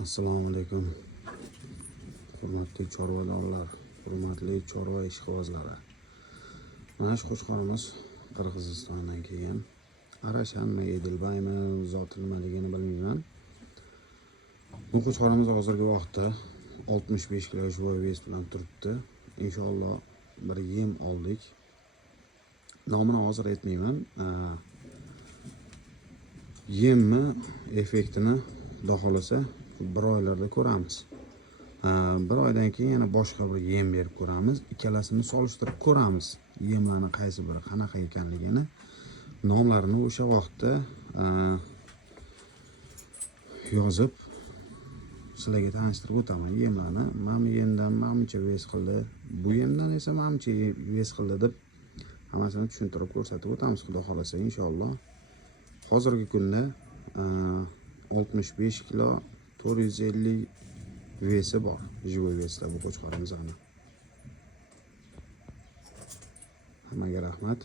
Assalomu alaykum. Hurmatli chorvadorlar, hurmatli chorva ishqibozlari. Mana shu qo'chqorimiz Qirg'izistondan kelgan. Arashanmi, Edilbaymi, zotilmaligini bilmayman. Bu qo'chqorimiz hozirgi vaqtda 65 kg vес bilan turibdi. Inshaalloh bir yem oldik. Nomini hozir aytmayman. Yemni effektini xudo xolasa bir oylarda ko'ramiz. Bir oydan keyin yana boshqa bir yem berib ko'ramiz. Ikkalasini solishtirib ko'ramiz. Yemlarni qaysi biri qanaqa ekanligini, nomlarini o'sha vaqtda yozib sizlarga tanishtirib o'taman. Yemlarni mana yemdan mencha vес qildi, bu yemdan esa mencha vес qildi deb hammasini tushuntirib ko'rsatib o'tamiz xudo xolasa inshaalloh. Hozirgi kunda 65 kilo 450 vesi bor. Живой vesda bu qo'chqorimizni. Hammaga rahmat.